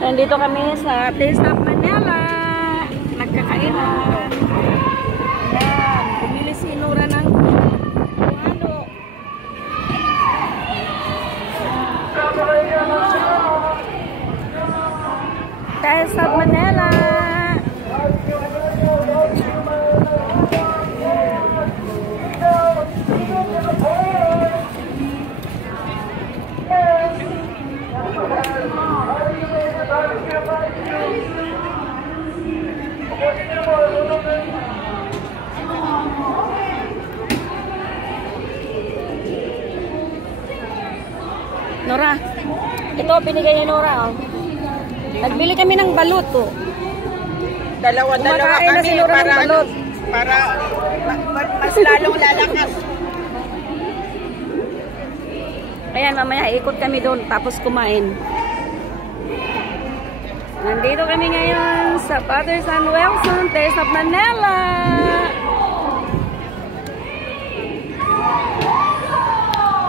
Nandito kami sa Taste of Manila. Nagkakainan. Ayan. Pumili si Nora ng ano. Taste of Manila. Nora, ito binigay ni Nora. Oh. Nagbili kami ng balut oh. Dalawa-dalawa kami si Nora para balut. Para mas lalong lalakas. Ayan, mamaya ikot kami doon tapos kumain. Nandito kami ngayon sa Patterson Wilson, Taste of Manila.